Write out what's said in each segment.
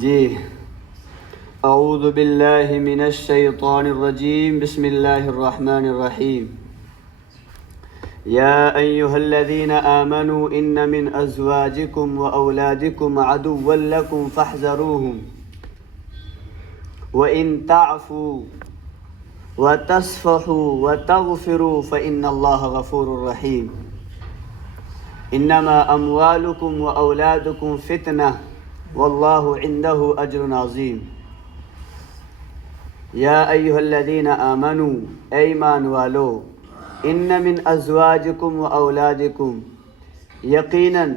جی اعوذ باللہ من الشیطان الرجیم بسم اللہ الرحمن الرحیم یا ایہا الذین آمنوا ان من ازواجکم واولادکم عدوا لکم فاحذروہم وَإِن تَعْفُوا وَتَصْفَحُوا وَتَغْفِرُوا فَإِنَّ اللَّهَ غَفُورٌ رَحِيمٌ إِنَّمَا أَمْوَالُكُمْ وَأَوْلَادُكُمْ فِتْنَةٌ وَاللَّهُ عِندَهُ أَجْرٌ عَظِيمٌ یا ایہا الذین آمنوا ایمان والو ان من ازواجکم واولادکم یقیناً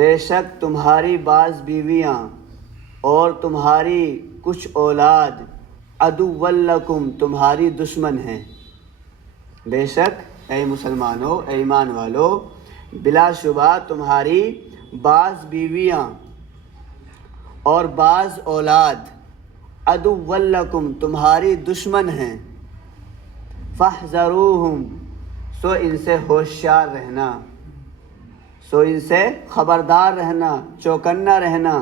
بے شک تمہاری بعض بیویاں اور تمہاری کچھ اولاد عدو لکم تمہاری دشمن ہیں. بے شک اے مسلمانوں اے ایمان والو بلا شبہ تمہاری بعض بیویاں اور بعض اولاد عدو لکم تمہاری دشمن ہیں. فاحذروہم سو ان سے ہوشیار رہنا، سو ان سے خبردار رہنا، چوکنا رہنا.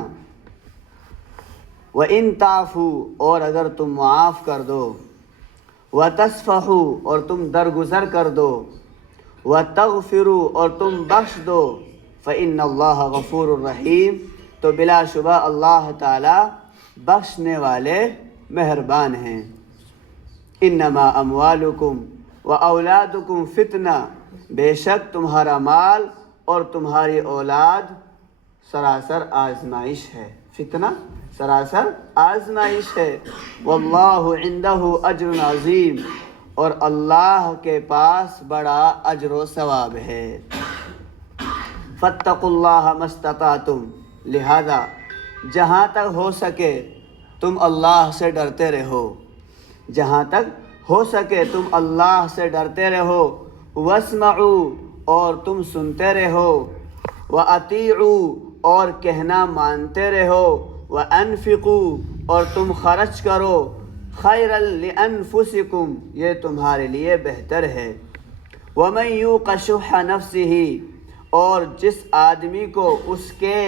وَإِن تَعْفُوا اور اگر تم معاف کر دو، وَتَصْفَحُوا اور تم درگزر کر دو، وَتَغْفِرُوا اور تم بخش دو، فَإِنَّ اللَّهَ غَفُورٌ رَحِيمٌ تو بلا شبہ اللہ تعالی بخشنے والے مہربان ہیں. انما اموالکم واولادکم فتنہ بے شک تمہارا مال اور تمہاری اولاد سراسر آزمائش ہے. فتنہ سراسر آزمائش ہے. واللہ عندہ اجر عظیم اور اللہ کے پاس بڑا اجر و ثواب ہے. فاتقوا اللہ ما استطعتم لہذا جہاں تک ہو سکے تم اللہ سے ڈرتے رہو، جہاں تک ہو سکے تم اللہ سے ڈرتے رہو. واسمعوا اور تم سنتے رہو، واطیعوا اور کہنا مانتے رہو، وانفقوا اور تم خرچ کرو، خیرا لانفسکم یہ تمہارے لیے بہتر ہے. ومن یوق شح نفسہ اور جس آدمی کو اس کے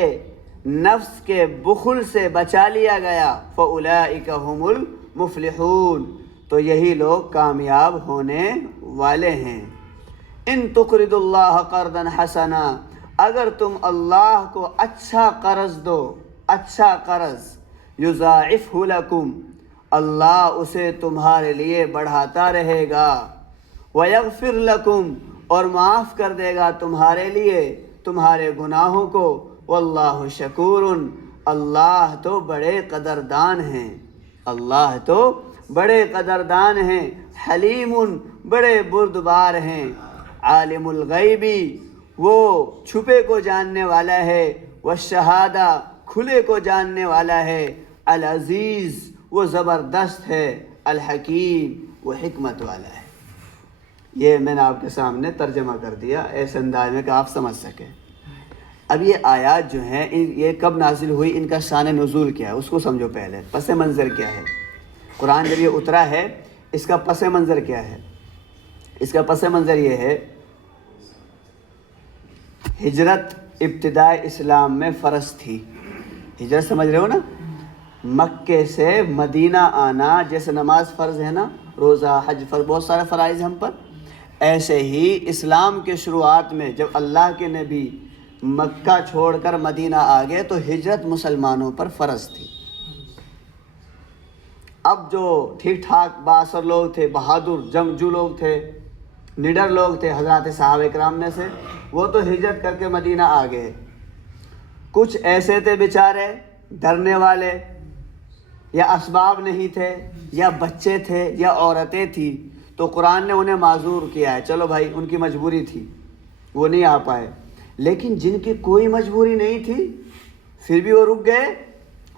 نفس کے بخل سے بچا لیا گیا، فاولئک هم المفلحون تو یہی لوگ کامیاب ہونے والے ہیں. ان تقرضوا اللہ قرضا حسنا اگر تم اللہ کو اچھا قرض دو، اچھا قرض، یضاعفہ لکم اللہ اسے تمہارے لیے بڑھاتا رہے گا، ویغفر لکم اور معاف کر دے گا تمہارے لیے تمہارے گناہوں کو. واللہ شکور اللہ تو بڑے قدردان ہیں، اللہ تو بڑے قدردان ہیں. حلیم بڑے بردبار ہیں. عالم الغیبی وہ چھپے کو جاننے والا ہے، والشہادہ کھلے کو جاننے والا ہے. العزیز وہ زبردست ہے، الحکیم وہ حکمت والا ہے. یہ میں نے آپ کے سامنے ترجمہ کر دیا ایسے انداز میں کہ آپ سمجھ سکیں. اب یہ آیات جو ہیں یہ کب نازل ہوئی، ان کا شان نزول کیا ہے اس کو سمجھو پہلے. پس منظر کیا ہے؟ قرآن جب یہ اترا ہے اس کا پس منظر کیا ہے؟ اس کا پس منظر یہ ہے ہجرت ابتداء اسلام میں فرض تھی. ہجرت سمجھ رہے ہو نا؟ مکے سے مدینہ آنا جیسے نماز فرض ہے نا، روزہ حج فرض، بہت سارے فرائض ہم پر، ایسے ہی اسلام کے شروعات میں جب اللہ کے نبی مکہ چھوڑ کر مدینہ آ گئے تو ہجرت مسلمانوں پر فرض تھی. اب جو ٹھیک ٹھاک بااثر لوگ تھے، بہادر جنگجو لوگ تھے، نڈر لوگ تھے حضرات صحابہ کرام میں سے، وہ تو ہجرت کر کے مدینہ آ گئے. کچھ ایسے تھے بیچارے ڈرنے والے، یا اسباب نہیں تھے، یا بچے تھے، یا عورتیں تھیں، تو قرآن نے انہیں معذور کیا ہے. چلو بھائی ان کی مجبوری تھی وہ نہیں آ پائے. لیکن جن کی کوئی مجبوری نہیں تھی پھر بھی وہ رک گئے،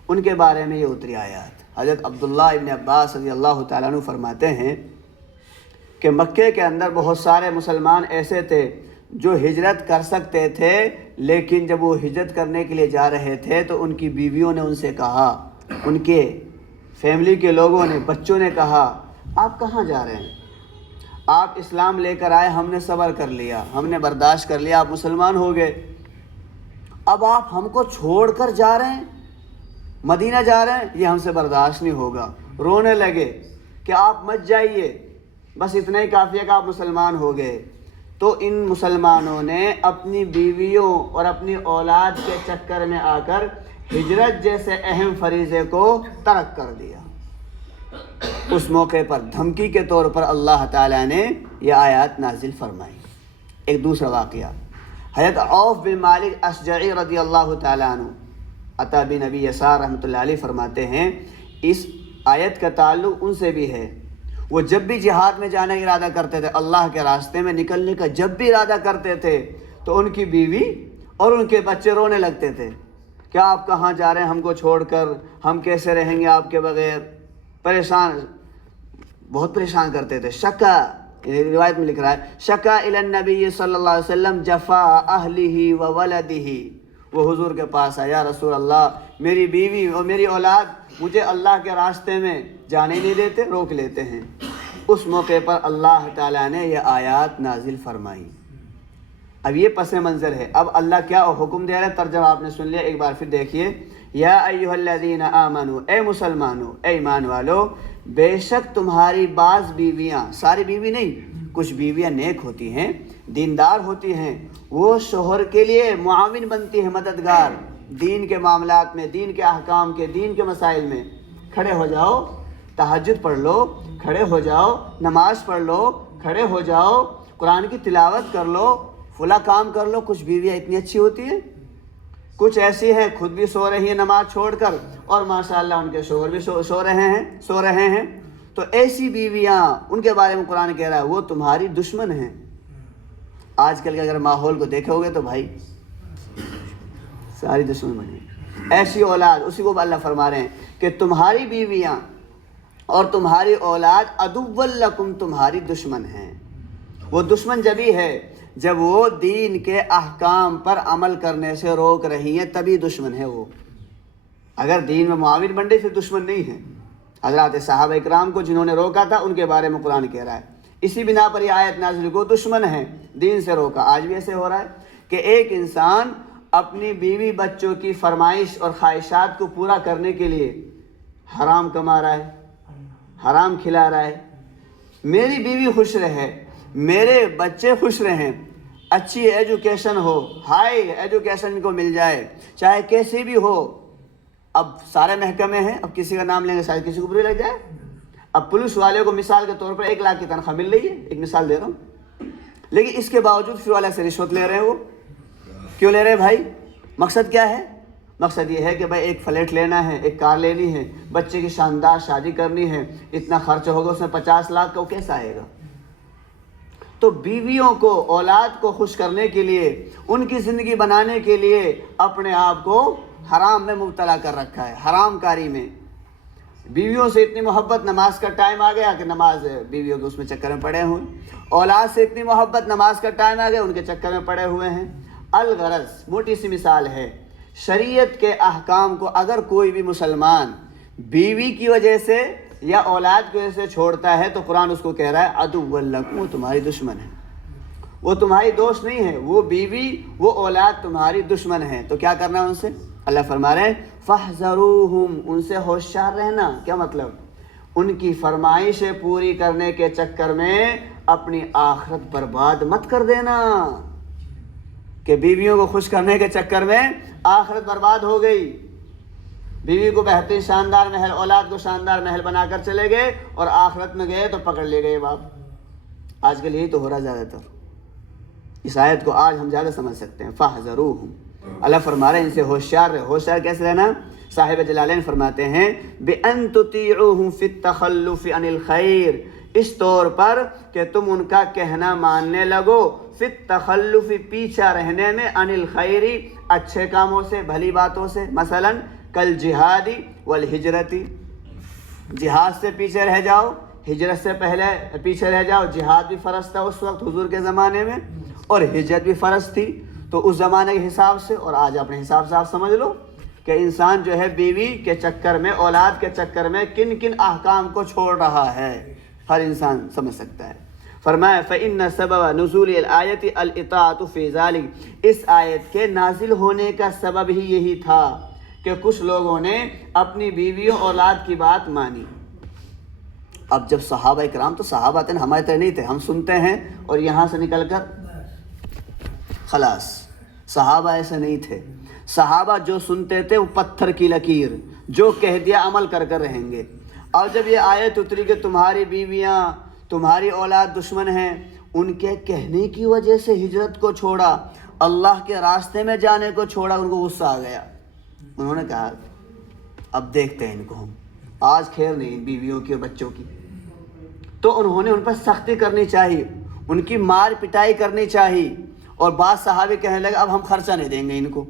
ان کے بارے میں یہ اتری آیات. حضرت عبداللہ ابن عباس رضی اللہ تعالیٰ عنہ فرماتے ہیں کہ مکے کے اندر بہت سارے مسلمان ایسے تھے جو ہجرت کر سکتے تھے، لیکن جب وہ ہجرت کرنے کے لیے جا رہے تھے تو ان کی بیویوں نے ان سے کہا، ان کے فیملی کے لوگوں نے، بچوں نے کہا آپ کہاں جا رہے ہیں؟ آپ اسلام لے کر آئے، ہم نے صبر کر لیا، ہم نے برداشت کر لیا، آپ مسلمان ہو گئے، اب آپ ہم کو چھوڑ کر جا رہے ہیں، مدینہ جا رہے ہیں، یہ ہم سے برداشت نہیں ہوگا۔ رونے لگے کہ آپ مت جائیے، بس اتنا ہی کافی ہے کہ آپ مسلمان ہو گئے۔ تو ان مسلمانوں نے اپنی بیویوں اور اپنی اولاد کے چکر میں آ کر ہجرت جیسے اہم فریضے کو ترک کر دیا۔ اس موقع پر دھمکی کے طور پر اللہ تعالیٰ نے یہ آیات نازل فرمائی۔ ایک دوسرا واقعہ، حضرت عوف بن مالک اشجعی رضی اللہ تعالیٰ عنہ، عطا بن نبی یسار رحمۃ اللہ علیہ فرماتے ہیں اس آیت کا تعلق ان سے بھی ہے۔ وہ جب بھی جہاد میں جانے کا ارادہ کرتے تھے، اللہ کے راستے میں نکلنے کا جب بھی ارادہ کرتے تھے، تو ان کی بیوی اور ان کے بچے رونے لگتے تھے کہ آپ کہاں جا رہے ہیں ہم کو چھوڑ کر، ہم کیسے رہیں گے آپ کے بغیر، پریشان، بہت پریشان کرتے تھے۔ شکا، روایت میں لکھ رہا ہے، شکا الی النبی صلی اللہ علیہ وسلم جفا اہلہ و ولدہ، وہ حضور کے پاس آیا، یا رسول اللہ میری بیوی اور میری اولاد مجھے اللہ کے راستے میں جانے نہیں دیتے، روک لیتے ہیں۔ اس موقع پر اللہ تعالیٰ نے یہ آیات نازل فرمائی۔ اب یہ پس منظر ہے، اب اللہ کیا حکم دے رہا ہے، ترجمہ آپ نے سن لیا، ایک بار پھر دیکھیے، یا ایھا الذین آمنوا، اے مسلمانوں، اے ایمان والو، بے شک تمہاری بعض بیویاں، ساری بیوی نہیں، کچھ بیویاں نیک ہوتی ہیں، دیندار ہوتی ہیں، وہ شوہر کے لیے معاون بنتی ہیں، مددگار، دین کے معاملات میں، دین کے احکام کے، دین کے مسائل میں۔ کھڑے ہو جاؤ، تہجد پڑھ لو، کھڑے ہو جاؤ، نماز پڑھ لو، کھڑے ہو جاؤ، قرآن کی تلاوت کر لو، فلاں کام کر لو۔ کچھ بیویاں اتنی اچھی ہوتی ہیں، کچھ ایسی ہیں خود بھی سو رہی ہیں نماز چھوڑ کر، اور ماشاءاللہ ان کے شوہر بھی سو رہے ہیں۔ تو ایسی بیویاں، ان کے بارے میں قرآن کہہ رہا ہے وہ تمہاری دشمن ہیں۔ آج کل کے اگر ماحول کو دیکھو گے تو بھائی ساری دشمن بنی۔ ایسی اولاد، اسی کو اللہ فرما رہے ہیں کہ تمہاری بیویاں اور تمہاری اولاد عدو لکم، تمہاری دشمن ہیں۔ وہ دشمن جبھی ہے جب وہ دین کے احکام پر عمل کرنے سے روک رہی ہیں، تبھی دشمن ہے وہ۔ اگر دین میں معاون بن رہی پھر دشمن نہیں ہے۔ حضرات صحابہ اکرام کو جنہوں نے روکا تھا ان کے بارے میں قرآن کہہ رہا ہے، اسی بنا پر یہ آیت نازل کو دشمن ہیں، دین سے روکا۔ آج بھی ایسے ہو رہا ہے کہ ایک انسان اپنی بیوی بچوں کی فرمائش اور خواہشات کو پورا کرنے کے لیے حرام کما رہا ہے، حرام کھلا رہا ہے۔ میری بیوی خوش رہے، میرے بچے خوش رہیں، اچھی ایجوکیشن ہو، ہائی ایجوکیشن کو مل جائے، چاہے کیسی بھی ہو۔ اب سارے محکمے ہیں، اب کسی کا نام لیں گے شاید کسی کو بری لگ جائے۔ اب پولیس والے کو مثال کے طور پر 1 لاکھ کی تنخواہ مل رہی ہے، ایک مثال دے رہا ہوں، لیکن اس کے باوجود پھر والے سے رشوت لے رہے ہیں۔ وہ کیوں لے رہے ہیں بھائی؟ مقصد کیا ہے؟ مقصد یہ ہے کہ بھائی ایک فلیٹ لینا ہے، ایک کار لینی ہے، بچے کی شاندار شادی کرنی ہے، اتنا خرچ ہوگا، اس میں 50 لاکھ کا، وہ کیسا آئے گا؟ تو بیویوں کو، اولاد کو خوش کرنے کے لیے، ان کی زندگی بنانے کے لیے اپنے آپ کو حرام میں مبتلا کر رکھا ہے، حرام کاری میں۔ بیویوں سے اتنی محبت، نماز کا ٹائم آ گیا کہ نماز بیویوں کے اس میں چکر میں پڑے ہوئے، اولاد سے اتنی محبت، نماز کا ٹائم آ گیا ان کے چکر میں پڑے ہوئے ہیں۔ الغرض موٹی سی مثال ہے، شریعت کے احکام کو اگر کوئی بھی مسلمان بیوی کی وجہ سے یا اولاد کی وجہ سے چھوڑتا ہے تو قرآن اس کو کہہ رہا ہے عدو لکم، وہ تمہاری دشمن ہے، وہ تمہاری دوست نہیں ہے، وہ بیوی، وہ اولاد تمہاری دشمن ہے۔ تو کیا کرنا ہے ان سے؟ اللہ فرما رہے ہیں فاحذروہم، ان سے ہوشیار رہنا۔ کیا مطلب؟ ان کی فرمائشیں پوری کرنے کے چکر میں اپنی آخرت برباد مت کر دینا، کہ بیویوں کو خوش کرنے کے چکر میں آخرت برباد ہو گئی۔ بیوی کو بہترین شاندار محل، اولاد کو شاندار محل بنا کر چلے گئے، اور آخرت میں گئے تو پکڑ لے گئے باپ۔ آج کل یہی تو ہو رہا زیادہ تر۔ اس آیت کو آج ہم زیادہ سمجھ سکتے ہیں، فاحذروہم، اللہ فرما رہے ہیں ان سے ہوشیار رہے۔ ہوشیار کیسے رہنا؟ صاحب جلالین فرماتے ہیں بِأَن تُطِيعُوهُمْ فِي التَّخَلُّفِ عَنِ الْخَيْرِ، اس طور پر کہ تم ان کا کہنا ماننے لگو، فی التخلف، پیچھا رہنے میں، عن الخیر، اچھے کاموں سے، بھلی باتوں سے، مثلا کل جہادی والہجرتی، جہاد سے پیچھے رہ جاؤ، ہجرت سے پہلے پیچھے رہ جاؤ۔ جہاد بھی فرض تھا اس وقت حضور کے زمانے میں، اور ہجرت بھی فرض تھی، تو اس زمانے کے حساب سے اور آج اپنے حساب سے آپ سمجھ لو کہ انسان جو ہے بیوی کے چکر میں، اولاد کے چکر میں کن کن احکام کو چھوڑ رہا ہے، ہر انسان سمجھ سکتا ہے۔ فرمایا فإن سبب نزول الآیت الاطاعۃ فی ذلک، اس آیت کے نازل ہونے کا سبب ہی یہی تھا کہ کچھ لوگوں نے اپنی بیویوں اولاد کی بات مانی۔ اب جب صحابہ کرام، تو صحابہ تھے ہمارے طرح نہیں تھے، ہم سنتے ہیں اور یہاں سے نکل کر خلاص، صحابہ ایسے نہیں تھے۔ صحابہ جو سنتے تھے وہ پتھر کی لکیر، جو کہہ دیا عمل کر کر رہیں گے۔ اور جب یہ آیت اتری کہ تمہاری بیویاں، تمہاری اولاد دشمن ہیں، ان کے کہنے کی وجہ سے ہجرت کو چھوڑا، اللہ کے راستے میں جانے کو چھوڑا، ان کو غصہ آ گیا۔ انہوں نے کہا اب دیکھتے ہیں ان کو ہم، آج خیر نہیں ان بیویوں کی اور بچوں کی۔ تو انہوں نے ان پر سختی کرنی چاہیے، ان کی مار پٹائی کرنی چاہیے۔ اور بعض صحابی کہنے لگے اب ہم خرچہ نہیں دیں گے ان کو،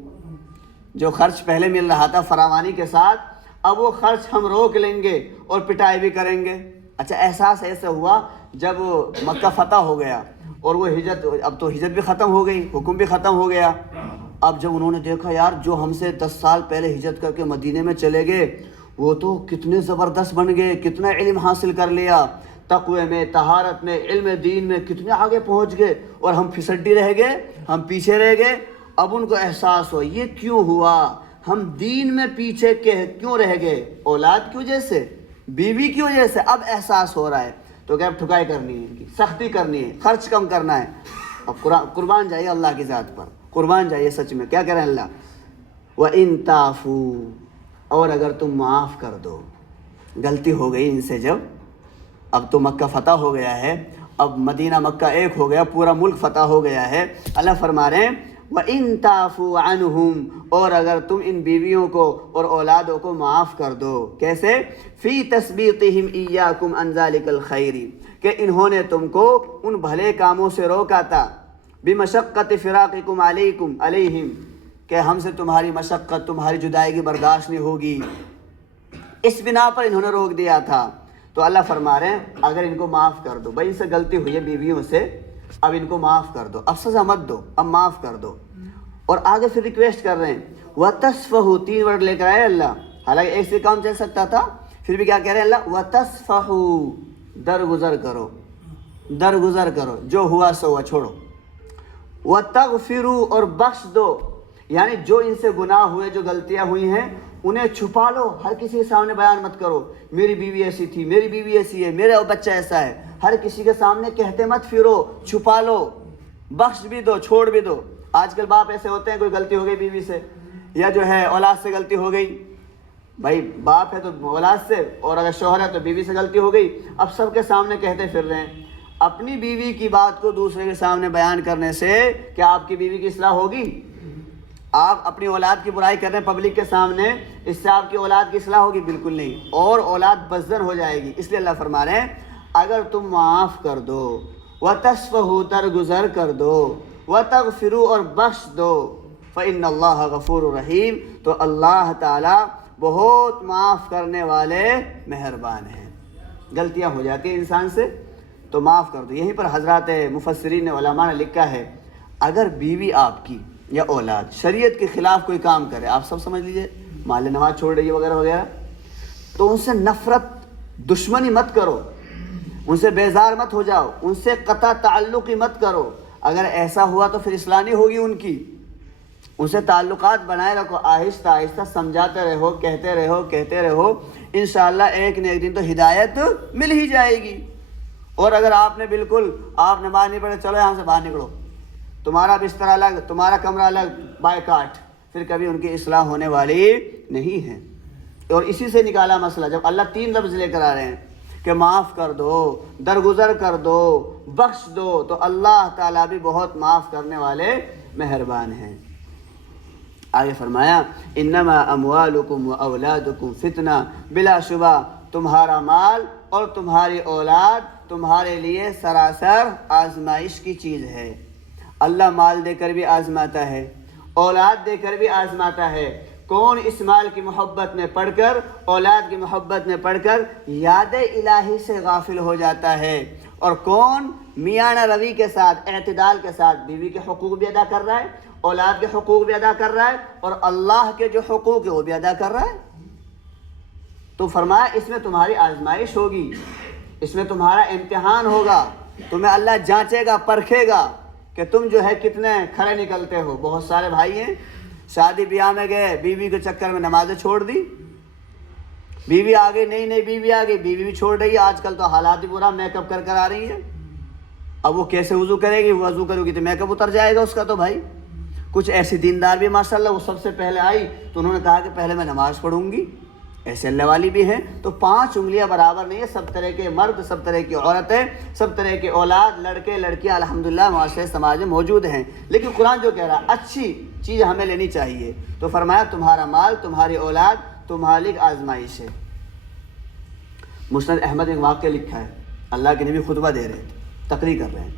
جو خرچ پہلے مل رہا تھا فراوانی کے ساتھ، اب وہ خرچ ہم روک لیں گے اور پٹائی بھی کریں گے۔ اچھا، احساس ایسا ہوا جب مکہ فتح ہو گیا اور وہ ہجرت، اب تو ہجرت بھی ختم ہو گئی، حکم بھی ختم ہو گیا۔ اب جب انہوں نے دیکھا یار جو ہم سے 10 سال پہلے ہجرت کر کے مدینے میں چلے گئے وہ تو کتنے زبردست بن گئے، کتنا علم حاصل کر لیا، تقوی میں، طہارت میں، علم دین میں کتنے آگے پہنچ گئے، اور ہم پھسڈی رہ گئے، ہم پیچھے رہ گئے۔ اب ان کو احساس ہوا یہ کیوں ہوا، ہم دین میں پیچھے کیوں رہ گئے، اولاد کی وجہ سے، بیوی کی وجہ سے۔ اب احساس ہو رہا ہے تو کہ اب ٹھکائی کرنی ہے، ان کی سختی کرنی ہے، خرچ کم کرنا ہے۔ اب قربان جائیے اللہ کی ذات پر، قربان جائیے سچ میں، کیا کہہ رہے ہیں اللہ، وَإِن تَعْفُوا، اور اگر تم معاف کر دو، غلطی ہو گئی ان سے، جب اب تو مکہ فتح ہو گیا ہے، اب مدینہ مکہ ایک ہو گیا، پورا ملک فتح ہو گیا ہے، اللہ فرما رہے ہیں وَإِن تَعْفُوا عَنْهُمْ، اور اگر تم ان بیویوں کو اور اولادوں کو معاف کر دو۔ کیسے؟ فِي تَثْبِيطِهِمْ إِيَّاكُمْ عَنْ ذَلِكَ الْخَيْرِ، کہ انہوں نے تم کو ان بھلے کاموں سے روکا تھا، بِمَشَقَّةِ فِرَاقِكُمْ عَلَيْهِمْ، کہ ہم سے تمہاری مشقت، تمہاری جدائی کی برداشت نہیں ہوگی، اس بنا پر انہوں نے روک دیا تھا۔ تو اللہ فرما رہے ہیں اگر ان کو معاف کر دو، بھائی ان سے غلطی ہوئی ہے بیویوں سے، اب ان کو معاف کر دو، اب سزا مت دو، اب معاف کر دو۔ اور آگے پھر ریکویسٹ کر رہے ہیں وَتَصْفَحُوا، 3 ورڈ لے کر آئے اللہ، حالانکہ ایک سے کام چل سکتا تھا، پھر بھی کیا کہہ رہے ہیں اللہ، وَتَصْفَحُوا، درگزر کرو، درگزر کرو، جو ہوا سو ہوا، چھوڑو۔ وَتَغْفِرُوا، اور بخش دو، یعنی جو ان سے گناہ ہوئے، جو غلطیاں ہوئی ہیں انہیں چھپا لو، ہر کسی کے سامنے بیان مت کرو، میری بیوی ایسی تھی، میری بیوی ایسی ہے، میرا بچہ ایسا ہے، ہر کسی کے سامنے کہتے مت پھرو، چھپا لو، بخش بھی دو، چھوڑ بھی دو۔ آج کل باپ ایسے ہوتے ہیں، کوئی غلطی ہو گئی بیوی سے یا جو ہے اولاد سے غلطی ہو گئی، بھائی باپ ہے تو اولاد سے، اور اگر شوہر ہے تو بیوی سے غلطی ہو گئی، اب سب کے سامنے کہتے پھر رہے ہیں۔ اپنی بیوی کی بات کو دوسرے کے سامنے بیان کرنے سے کیا آپ کی بیوی کی اصلاح ہوگی؟ آپ اپنی اولاد کی برائی کر رہے ہیں پبلک کے سامنے، اس سے آپ کی اولاد کی اصلاح ہوگی؟ بالکل نہیں، اور اولاد بدزن ہو جائے گی۔ اس لیے اللہ فرما رہے ہیں اگر تم معاف کر دو، وَتَصْفَحُوا، درگزر کر دو، وَتَغْفِرُوا، اور بخش دو، فَإِنَّ اللَّهَ غَفُورٌ رَحِيمٌ، تو اللہ تعالیٰ بہت معاف کرنے والے مہربان ہیں۔ غلطیاں ہو جاتی ہیں انسان سے تو معاف کر دو۔ یہیں پر حضرات مفسرین علماء نے لکھا ہے اگر بیوی آپ کی یا اولاد شریعت کے خلاف کوئی کام کرے، آپ سب سمجھ لیجئے محل نماز چھوڑ رہی ہے وغیرہ وغیرہ، تو ان سے نفرت، دشمنی مت کرو، ان سے بیزار مت ہو جاؤ، ان سے قطع تعلقی مت کرو۔ اگر ایسا ہوا تو پھر اصلاح نہیں ہوگی ان کی، ان سے تعلقات بنائے رکھو، آہستہ آہستہ سمجھاتے رہو، کہتے رہو، انشاءاللہ ایک نہ ایک دن تو ہدایت مل ہی جائے گی۔ اور اگر آپ نے بالکل آپ نماز نہیں پڑھے، چلو یہاں سے باہر نکلو، تمہارا بستر الگ، تمہارا کمرہ الگ، بائیکاٹ، پھر کبھی ان کی اصلاح ہونے والی نہیں ہے۔ اور اسی سے نکالا مسئلہ، جب اللہ 3 لفظ لے کر آ رہے ہیں کہ معاف کر دو، درگزر کر دو، بخش دو، تو اللہ تعالیٰ بھی بہت معاف کرنے والے مہربان ہیں۔ آگے فرمایا انما اموالکم و اولادکم فتنہ، بلا شبہ تمہارا مال اور تمہاری اولاد تمہارے لیے سراسر آزمائش کی چیز ہے۔ اللہ مال دے کر بھی آزماتا ہے، اولاد دے کر بھی آزماتا ہے۔ کون اس مال کی محبت میں پڑھ کر، اولاد کی محبت میں پڑھ کر یاد الہی سے غافل ہو جاتا ہے، اور کون میانہ روی کے ساتھ، اعتدال کے ساتھ بیوی کے حقوق بھی ادا کر رہا ہے، اولاد کے حقوق بھی ادا کر رہا ہے، اور اللہ کے جو حقوق ہے وہ بھی ادا کر رہا ہے۔ تو فرمایا اس میں تمہاری آزمائش ہوگی، اس میں تمہارا امتحان ہوگا، تمہیں اللہ جانچے گا، پرکھے گا کہ تم جو ہے کتنے کھڑے نکلتے ہو۔ بہت سارے بھائی ہیں شادی بیاہ میں گئے، بیوی کے چکر میں نمازیں چھوڑ دی، بیوی آ گئی، نئی بیوی آ گئی، بیوی بھی چھوڑ رہی ہے۔ آج کل تو حالات ہی برا، میک اپ کر آ رہی ہے۔ اب وہ کیسے وضو کرے گی؟ وضو کرے گی تو میک اپ اتر جائے گا اس کا۔ تو بھائی کچھ ایسی دیندار بھی ماشاءاللہ، وہ سب سے پہلے آئی تو انہوں نے کہا کہ پہلے میں نماز پڑھوں گی، ایسے اللہ والی بھی ہیں۔ تو 5 انگلیاں برابر نہیں ہے، سب طرح کے مرد، سب طرح کی عورتیں، سب طرح کے اولاد، لڑکے لڑکیاں الحمدللہ معاشرے سماج میں موجود ہیں۔ لیکن قرآن جو کہہ رہا ہے اچھی چیز ہمیں لینی چاہیے، تو فرمایا تمہارا مال، تمہاری اولاد تمہارے لیے آزمائش ہے۔ مسند احمد میں ایک واقعہ لکھا ہے، اللہ کے نبی خطبہ دے رہے تھے، تقریر کر رہے ہیں،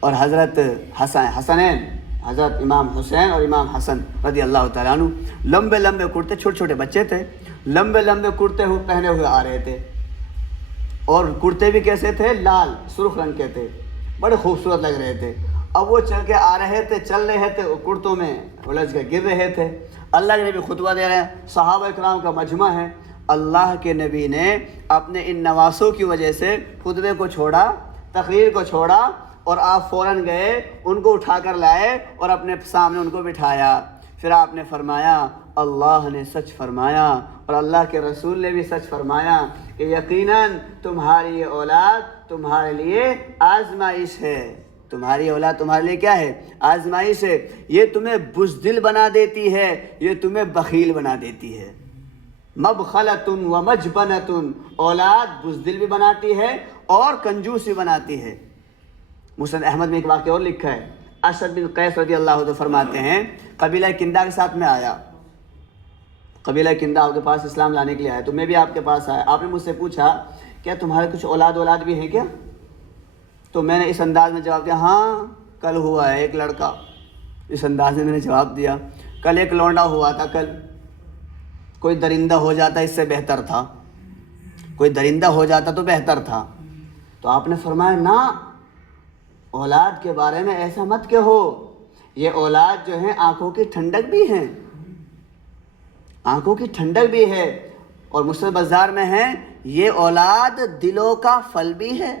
اور حضرت حسنین، حضرت امام حسین اور امام حسن رضی اللہ تعالیٰ عنہ لمبے لمبے کرتے، چھوٹے چھوٹے بچے تھے، لمبے لمبے کرتے پہنے ہوئے آ رہے تھے، اور کرتے بھی کیسے تھے؟ لال سرخ رنگ کے تھے، بڑے خوبصورت لگ رہے تھے۔ اب وہ چل کے آ رہے تھے، چل رہے تھے، کرتوں میں الجھ کے گر رہے تھے۔ اللہ کے نبی خطبہ دے رہے ہیں، صحابہ کرام کا مجمع ہے۔ اللہ کے نبی نے اپنے ان نواسوں کی وجہ سے خطبے کو چھوڑا، تقریر کو چھوڑا، اور آپ فوراً گئے، ان کو اٹھا کر لائے اور اپنے سامنے ان کو بٹھایا۔ پھر آپ نے فرمایا اللہ نے سچ فرمایا اور اللہ کے رسول نے بھی سچ فرمایا کہ یقیناً تمہاری یہ اولاد تمہارے لیے آزمائش ہے۔ تمہاری اولاد تمہارے لیے کیا ہے؟ آزمائش ہے۔ یہ تمہیں بزدل بنا دیتی ہے، یہ تمہیں بخیل بنا دیتی ہے۔ مبخلتن و مجبنتن، اولاد بزدل بھی بناتی ہے اور کنجوس بھی بناتی ہے۔ مسند احمد میں ایک واقعہ اور لکھا ہے، اسد بن قیس رضی اللہ عنہ فرماتے ہیں قبیلہ کندہ کے ساتھ میں آیا، قبیلہ کندہ آپ کے پاس اسلام لانے کے لیے آیا، تو میں بھی آپ کے پاس آیا۔ آپ نے مجھ سے پوچھا کیا تمہارے کچھ اولاد بھی ہیں کیا؟ تو میں نے اس انداز میں جواب دیا، ہاں کل ہوا ہے ایک لڑکا۔ اس انداز میں نے جواب دیا، کل ایک لونڈا ہوا تھا، کل کوئی درندہ ہو جاتا اس سے بہتر تھا، کوئی درندہ ہو جاتا تو بہتر تھا۔ تو آپ نے فرمایا نہ، اولاد کے بارے میں ایسا مت کہو، یہ اولاد جو ہیں آنکھوں کی ٹھنڈک بھی ہیں، آنکھوں کی ٹھنڈک بھی ہے، اور مسند بازار میں ہے یہ اولاد دلوں کا پھل بھی ہے۔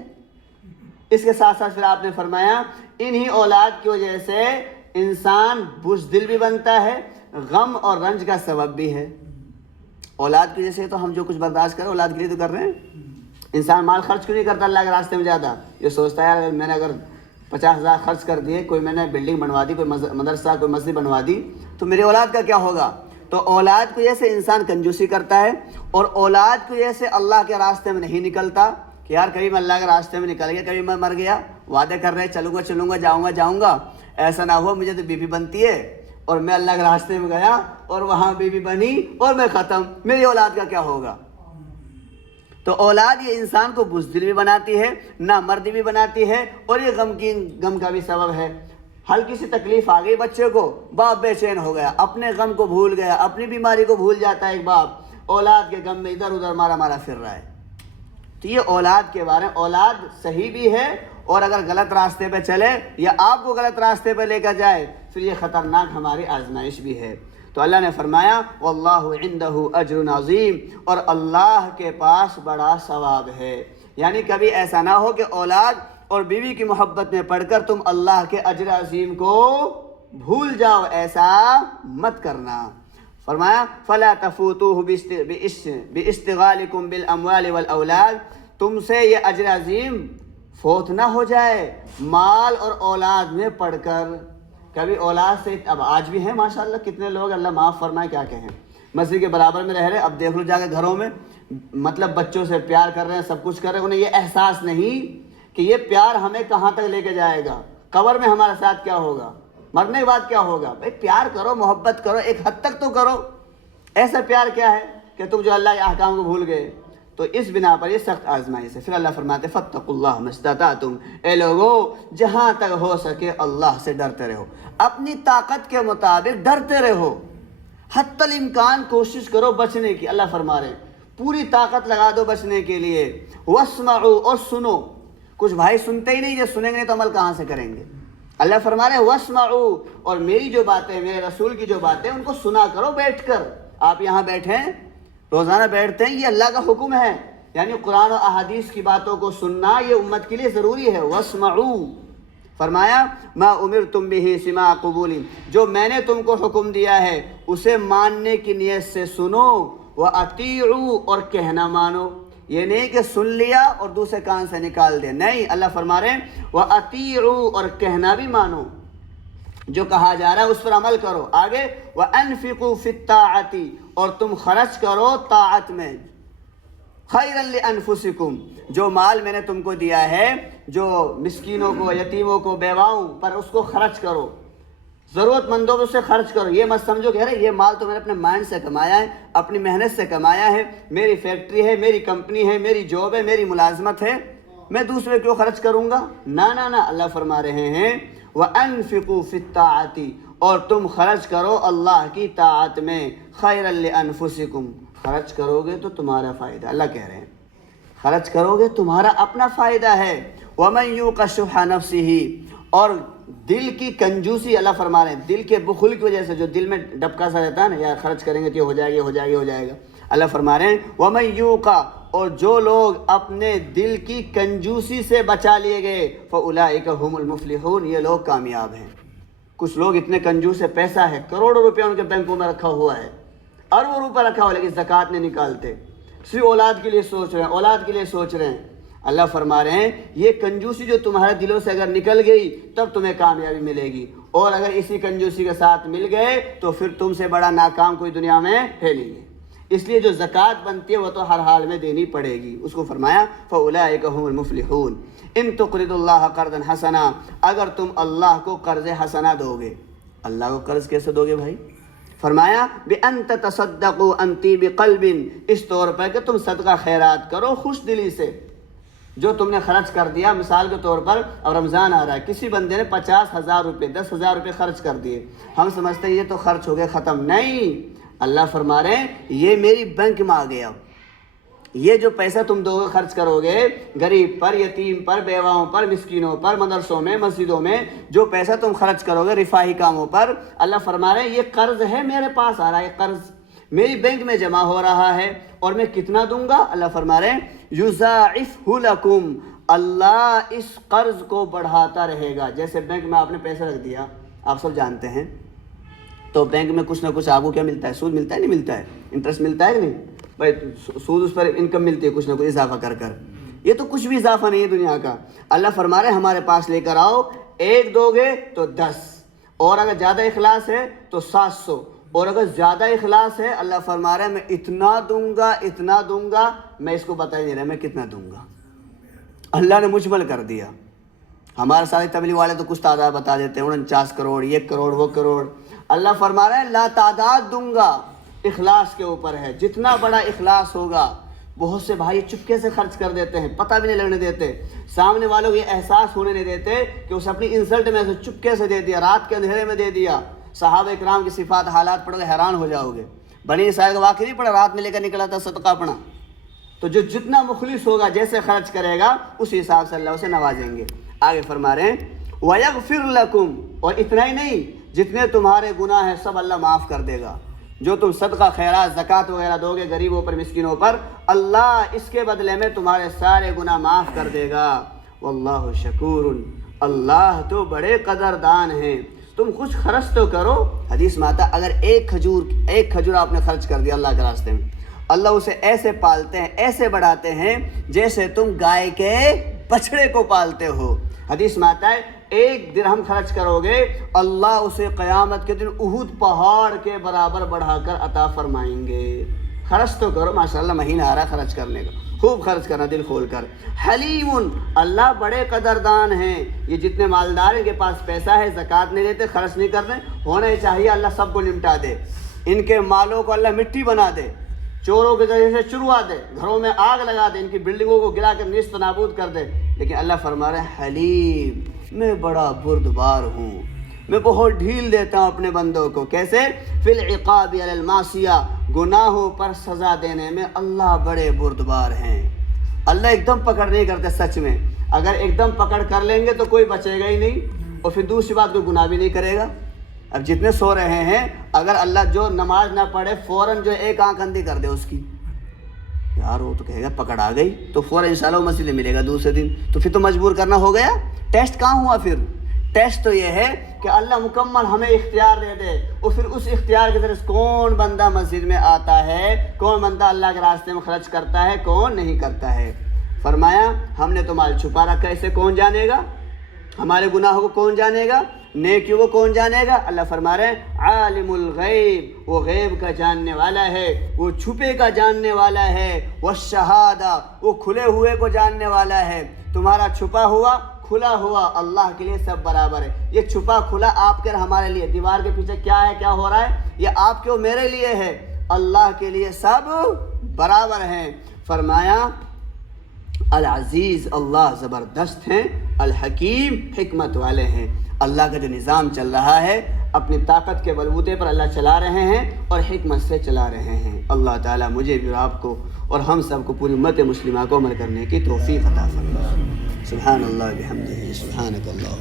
اس کے ساتھ ساتھ پھر آپ نے فرمایا انہی اولاد کی وجہ سے انسان بزدل بھی بنتا ہے، غم اور رنج کا سبب بھی ہے۔ اولاد کی وجہ سے تو ہم جو کچھ برداشت کریں اولاد کے لیے تو کر رہے ہیں۔ انسان مال خرچ کیوں نہیں کرتا اللہ کے راستے میں زیادہ؟ یہ سوچتا ہے یار میں نے اگر 50,000 خرچ کر دیے، کوئی میں نے بلڈنگ بنوا دی، کوئی مدرسہ، کوئی مسجد بنوا دی، تو میری اولاد کا کیا ہوگا؟ تو اولاد کی وجہ سے انسان کنجوسی کرتا ہے، اور اولاد کی وجہ سے اللہ کے راستے میں نہیں نکلتا کہ یار کبھی میں اللہ کے راستے میں نکل گیا، کبھی میں مر گیا، وعدے کر رہے چلوں گا جاؤں گا، ایسا نہ ہوا مجھے تو بیوی بنتی ہے اور میں اللہ کے راستے میں گیا اور وہاں بیوی بنی اور میں ختم، میری اولاد کا کیا ہوگا؟ تو اولاد یہ انسان کو بزدل بھی بناتی ہے، نامردی بھی بناتی ہے، اور یہ غم کا بھی سبب ہے۔ ہلکی سی تکلیف آ گئی بچے کو، باپ بے چین ہو گیا، اپنے غم کو بھول گیا، اپنی بیماری کو بھول جاتا ہے ایک باپ، اولاد کے غم میں ادھر ادھر مارا پھر رہا ہے۔ تو یہ اولاد کے بارے میں، اولاد صحیح بھی ہے، اور اگر غلط راستے پہ چلے یا آپ کو غلط راستے پہ لے کر جائے پھر یہ خطرناک ہماری آزمائش بھی ہے۔ تو اللہ نے فرمایا واللہ عندہ اجر عظیم، اور اللہ کے پاس بڑا ثواب ہے۔ یعنی کبھی ایسا نہ ہو کہ اولاد اور بیوی کی محبت میں پڑھ کر تم اللہ کے اجر عظیم کو بھول جاؤ، ایسا مت کرنا۔ فرمایا فلا تفوتوه باستغالکم بالاموال والاولاد، تم سے یہ اجر عظیم فوت نہ ہو جائے مال اور اولاد میں پڑھ کر۔ کبھی اولاد سے، اب آج بھی ہیں ماشاءاللہ کتنے لوگ، اللہ معاف فرمائے کیا کہیں، مسجد کے برابر میں رہ رہے، اب دیکھ لو جا کے گھروں میں، مطلب بچوں سے پیار کر رہے ہیں، سب کچھ کر رہے ہیں، انہیں یہ احساس نہیں کہ یہ پیار ہمیں کہاں تک لے کے جائے گا، قبر میں ہمارے ساتھ کیا ہوگا، مرنے کے بعد کیا ہوگا۔ بھائی پیار کرو، محبت کرو، ایک حد تک تو کرو۔ ایسا پیار کیا ہے کہ تم جو اللہ کے احکام کو بھول گئے؟ تو اس بنا پر یہ سخت آزمائش ہے۔ پھر اللہ فرماتے فاتقوا اللہ ما استطعتم، اے لوگو جہاں تک ہو سکے اللہ سے ڈرتے رہو، اپنی طاقت کے مطابق ڈرتے رہو، حتی الامکان کوشش کرو بچنے کی۔ اللہ فرما رہے پوری طاقت لگا دو بچنے کے لیے۔ واسمعوا، اور سنو، کچھ بھائی سنتے ہی نہیں، جو سنیں گے تو عمل کہاں سے کریں گے؟ اللہ فرما رہے واسمعوا، اور میری جو باتیں، میرے رسول کی جو باتیں ان کو سنا کرو بیٹھ کر۔ آپ یہاں بیٹھیں، روزانہ بیٹھتے ہیں، یہ اللہ کا حکم ہے یعنی قرآن و احادیث کی باتوں کو سننا یہ امت کے لیے ضروری ہے. واسمعوا، فرمایا ما امرتم به سماع قبول، جو میں نے تم کو حکم دیا ہے اسے ماننے کی نیت سے سنو. واطیعوا، اور کہنا مانو. یہ نہیں کہ سن لیا اور دوسرے کان سے نکال دے، نہیں، اللہ فرما رہے ہیں واطیعوا، اور کہنا بھی مانو، جو کہا جا رہا ہے اس پر عمل کرو. آگے وانفقوا فی الطاعۃ، اور تم خرچ کرو طاعت میں. خیرا لانفسکم، جو مال میں نے تم کو دیا ہے، جو مسکینوں کو، یتیموں کو، بیواؤں پر، اس کو خرچ کرو، ضرورت مندوں میں اسے خرچ کرو. یہ مت سمجھو کہ ارے یہ مال تو میں نے اپنے مائنڈ سے کمایا ہے، اپنی محنت سے کمایا ہے، میری فیکٹری ہے، میری کمپنی ہے، میری جاب ہے، میری ملازمت ہے، میں دوسرے کیوں خرچ کروں گا؟ نہ نہ نہ، اللہ فرما رہے ہیں وَأَنفِقُوا فِي الطَّاعَةِ، اور تم خرچ کرو اللہ کی طاعت میں. خیرا لانفسکم، خرچ کرو گے تو تمہارا فائدہ. اللہ کہہ رہے ہیں خرچ کرو گے تمہارا اپنا فائدہ ہے. وَمَن يُوقَ شُحَّ نَفْسِهِ، اور دل کی کنجوسی، اللہ فرما رہے ہیں دل کے بخل کی وجہ سے جو دل میں ڈبکا سا رہتا ہے نا، یار خرچ کریں گے تو یہ ہو جائے گا، ہو جائے گا، ہو جائے گا. اللہ فرما رہے ہیں وَمَن يُوقَ، اور جو لوگ اپنے دل کی کنجوسی سے بچا لیے گئے، فَأُولَٰئِكَ هُمُ الْمُفْلِحُونَ، یہ لوگ کامیاب ہیں. کچھ لوگ اتنے کنجوس ہے، پیسہ ہے، کروڑوں روپے ان کے بینکوں میں رکھا ہوا ہے، اربوں روپے رکھا ہوا ہے، لیکن زکوٰۃ نہیں نکالتے، صرف اولاد کے لیے سوچ رہے ہیں، اولاد کے لیے سوچ رہے ہیں. اللہ فرما رہے ہیں یہ کنجوسی جو تمہارے دلوں سے اگر نکل گئی تب تمہیں کامیابی ملے گی، اور اگر اسی کنجوسی کے ساتھ مل گئے تو پھر تم سے بڑا ناکام کوئی دنیا میں ہے نہیں. اس لیے جو زکوٰۃ بنتی ہے وہ تو ہر حال میں دینی پڑے گی. اس کو فرمایا فَأُولَٰئِكَ هُمُ الْمُفْلِحُونَ. إِن تُقْرِضُوا اللَّهَ قَرْضًا حَسَنًا، اگر تم اللہ کو قرض حسنہ دو گے. اللہ کو قرض کیسے دو گے بھائی؟ فرمایا بِأَن تَتَصَدَّقُوا عَن طِيبِ قَلْبٍ، اس طور پر کہ تم صدقہ خیرات کرو خوش دلی سے. جو تم نے خرچ کر دیا، مثال کے طور پر اب رمضان آ رہا ہے، کسی بندے نے 50,000 روپے 10,000 روپے خرچ کر دیے، ہم سمجھتے ہیں یہ تو خرچ ہو گئے ختم. نہیں، اللہ فرما رہے ہیں یہ میری بینک میں آ گیا. یہ جو پیسہ تم دو گے، خرچ کرو گے غریب پر، یتیم پر، بیواؤں پر، مسکینوں پر، مدرسوں میں، مسجدوں میں، جو پیسہ تم خرچ کرو گے رفاہی کاموں پر، اللہ فرما رہے ہیں یہ قرض ہے، میرے پاس آ رہا ہے، قرض میری بینک میں جمع ہو رہا ہے. اور میں کتنا دوں گا؟ اللہ فرما رہے ہیں یضاعفہ لکم، اللہ اس قرض کو بڑھاتا رہے گا. جیسے بینک میں آپ نے پیسہ رکھ دیا، آپ سب جانتے ہیں، تو بینک میں کچھ نہ کچھ آپ کو کیا ملتا ہے؟ سود ملتا ہے، نہیں ملتا ہے؟ انٹرسٹ ملتا ہے کہ نہیں بھائی؟ سود اس پر انکم ملتی ہے کچھ نہ کچھ اضافہ کر کر. یہ تو کچھ بھی اضافہ نہیں ہے دنیا کا. اللہ فرما رہے ہیں ہمارے پاس لے کر آؤ، ایک دو گے تو 10، اور اگر زیادہ اخلاص ہے تو 700، اور اگر زیادہ اخلاص ہے اللہ فرما رہا ہے میں اتنا دوں گا، اتنا دوں گا، میں اس کو بتا ہی نہیں رہا میں کتنا دوں گا. اللہ نے مجمل کر دیا. ہمارے سارے تبلیغ والے تو کچھ تعداد بتا دیتے ہیں، 49 کروڑ، 1 کروڑ، وہ کروڑ. اللہ فرما رہا ہے لا تعداد دوں گا، اخلاص کے اوپر ہے. جتنا بڑا اخلاص ہوگا. بہت سے بھائی چپکے سے خرچ کر دیتے ہیں، پتہ بھی نہیں لگنے دیتے، سامنے والوں کو یہ احساس ہونے نہیں دیتے کہ اس اپنی انسلٹ میں سے چپکے سے دے دیا، رات کے اندھیرے میں دے دیا. صحابہ اکرام کی صفات حالات پڑھ کے حیران ہو جاؤ گے. بنی اسرائیل کا واقعہ نہیں پڑھا، رات میں لے کر نکلا تھا صدقہ اپنا. تو جو جتنا مخلص ہوگا، جیسے خرچ کرے گا، اسی حساب سے اللہ اسے نوازیں گے. آگے فرما رہے ہیں وَيَغْفِرْ لَكُمْ، اور اتنا ہی نہیں، جتنے تمہارے گناہ ہیں سب اللہ معاف کر دے گا. جو تم صدقہ خیرات زکوٰۃ وغیرہ دو گے غریبوں پر، مسکینوں پر، اللہ اس کے بدلے میں تمہارے سارے گناہ معاف کر دے گا. واللہ شکور، اللہ تو بڑے قدردان ہیں. تم کچھ خرچ تو کرو. حدیث میں آتا اگر ایک کھجور آپ نے خرچ کر دیا اللہ کے راستے میں، اللہ اسے ایسے پالتے ہیں، ایسے بڑھاتے ہیں جیسے تم گائے کے بچڑے کو پالتے ہو. حدیث میں آتا ہے 1 درہم خرچ کرو گے اللہ اسے قیامت کے دن احد پہاڑ کے برابر بڑھا کر عطا فرمائیں گے. خرچ تو کرو. ماشاءاللہ مہینہ آ رہا خرچ کرنے کا، خوب خرچ کرنا دل کھول کر. حلیم، اللہ بڑے قدردان ہیں. یہ جتنے مالدار ان کے پاس پیسہ ہے، زکوٰۃ نہیں دیتے، خرچ نہیں کرتے، ہونا ہی چاہیے اللہ سب کو نمٹا دے، ان کے مالوں کو اللہ مٹی بنا دے، چوروں کے ذریعے سے چروا دے، گھروں میں آگ لگا دے، ان کی بلڈنگوں کو گرا کر نیست نابود کر دے. لیکن اللہ فرما رہے ہیں حلیم، میں بڑا بردبار ہوں، میں بہت ڈھیل دیتا ہوں اپنے بندوں کو. کیسے؟ فی العقاب علی المعصیہ، گناہوں پر سزا دینے میں اللہ بڑے بردبار ہیں. اللہ ایک دم پکڑ نہیں کرتے. سچ میں اگر ایک دم پکڑ کر لیں گے تو کوئی بچے گا ہی نہیں، اور پھر دوسری بات کوئی گناہ بھی نہیں کرے گا. اب جتنے سو رہے ہیں، اگر اللہ جو نماز نہ پڑھے فوراً جو ایک آنکھ اندھی کر دے اس کی، یار وہ تو کہے گا پکڑ آ گئی تو فوراً انشاءاللہ وہ مسجد میں ملے گا دوسرے دن، تو پھر تو مجبور کرنا ہو گیا. ٹیسٹ کہاں ہوا پھر؟ ٹیسٹ تو یہ ہے کہ اللہ مکمل ہمیں اختیار دے دے، اور پھر اس اختیار کے ذریعے کون بندہ مسجد میں آتا ہے، کون بندہ اللہ کے راستے میں خرچ کرتا ہے، کون نہیں کرتا ہے. فرمایا ہم نے تو مال چھپا رکھا ہے، اسے کون جانے گا؟ ہمارے گناہوں کو کون جانے گا؟ نیکیوں کو کون جانے گا؟ اللہ فرما رہے ہیں عالم الغیب، وہ غیب کا جاننے والا ہے، وہ چھپے کا جاننے والا ہے، والشہادہ، وہ کھلے ہوئے کو جاننے والا ہے. تمہارا چھپا ہوا کھلا ہوا اللہ کے لیے سب برابر ہے. یہ چھپا کھلا آپ کے اور ہمارے لیے، دیوار کے پیچھے کیا ہے، کیا ہو رہا ہے، یہ آپ کے اور میرے لیے ہے، اللہ کے لیے سب برابر ہیں. فرمایا العزیز، اللہ زبردست ہیں، الحکیم، حکمت والے ہیں. اللہ کا جو نظام چل رہا ہے اپنی طاقت کے بلبوتے پر اللہ چلا رہے ہیں اور حکمت سے چلا رہے ہیں. اللہ تعالیٰ مجھے بھی اور آپ کو اور ہم سب کو پوری امت مسلمہ کو عمل کرنے کی توفیق عطا فرمائے. سبحان اللہ بحمدہ، سبحانک اللہ.